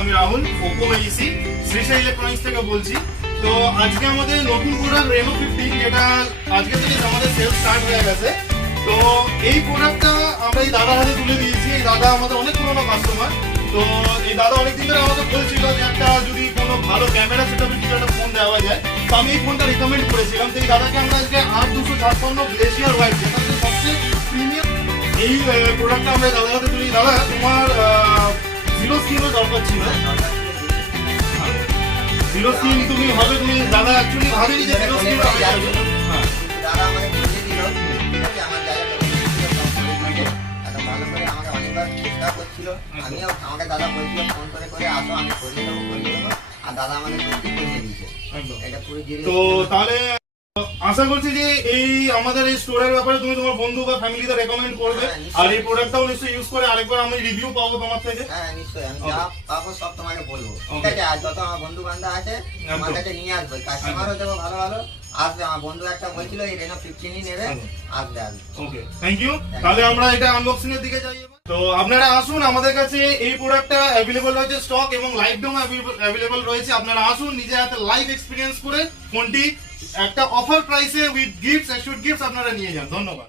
আমি Rahul, Oppo AC শ্রীশা electronics থেকে বলছি। তো আজকে আমাদের নতুন প্রোডাক্ট রেনো 15, যেটা আজকে থেকে আমাদের সেল স্টার্ট হয়ে গেছে। তো এই প্রোডাক্টটা আমরা এই দাদার হাতে তুলে দিয়েছি। এই দাদা আমাদের অনেক পুরোনো কাস্টমার। তো এই দাদা অনেকদিন ধরে আমাকে বলছিল যে একটা যদি কোনো ভালো ক্যামেরা সেটআপের কিছু একটা ফোন দেওয়া যায়, তো আমি এই ফোনটা রিকমেন্ড করেছিলাম। তো এই দাদাকে আমরা আজকে 8256 গ্লেশিয়ার হোয়াইট, যেটা হচ্ছে সবচেয়ে প্রিমিয়াম, এই প্রোডাক্টটা আমরা দাদার হাতে তুলি। দাদা, তোমার জিরো স্ক্রিনও দরকার ছিল। জিরো স্ক্রিন তুমি হবে, তুমি দাদা অ্যাকচুয়ালি ভাবেনি যে জিরো স্ক্রিন হবে। হ্যাঁ, দাদা আমাকে বুঝিয়ে দিল, ঠিক আছে, আমার জায়গাটা ভালো করে আমাকে অনেকবার চেষ্টা করছিল। আমিও আমাকে দাদা বলছিল ফোন করে করে আসো, আমি করিয়ে দেবো, আর দাদা আমাকে সত্যি করিয়ে দিয়েছে। এটা পুরো জিরো। তো তাহলে আশা করছি যে এই আমাদের এই স্টোরের ব্যাপারে তুমি তোমার বন্ধু বা ফ্যামিলিতে রেকমেন্ড করবে। আর এই প্রোডাক্টটাও নিশ্চয়ই ইউজ করে আরেকবার আমি রিভিউ পাবো তোমার থেকে। হ্যাঁ নিশ্চয়ই, আমি যা পাবো সব তোমাকে বলবো, ঠিক আছে। আর যত আমার বন্ধু বান্ধব আছে আমার কাছে নিয়ে আসবে, কাস্টমারও দেবো ভালো ভালো আসবে। আমার বন্ধু একটা বলছিল এই রেনো 15ই নেবে, আসবে। ওকে, থ্যাংক ইউ। তাহলে আমরা এটা আনবক্সিং এর দিকে যাই। তো আপনারা আসুন, আমাদের কাছে এই প্রোডাক্টটা অ্যাভেলেবল রয়েছে স্টক, এবং লাইভ ডেমো অ্যাভেলেবল রয়েছে। আপনারা আসুন, নিজে হাতে লাইভ এক্সপিরিয়েন্স করে ফোনটি একটা অফার প্রাইসে উইথ গিফটস, অ্যাসিওরড গিফটস আপনারা নিয়ে যান। ধন্যবাদ।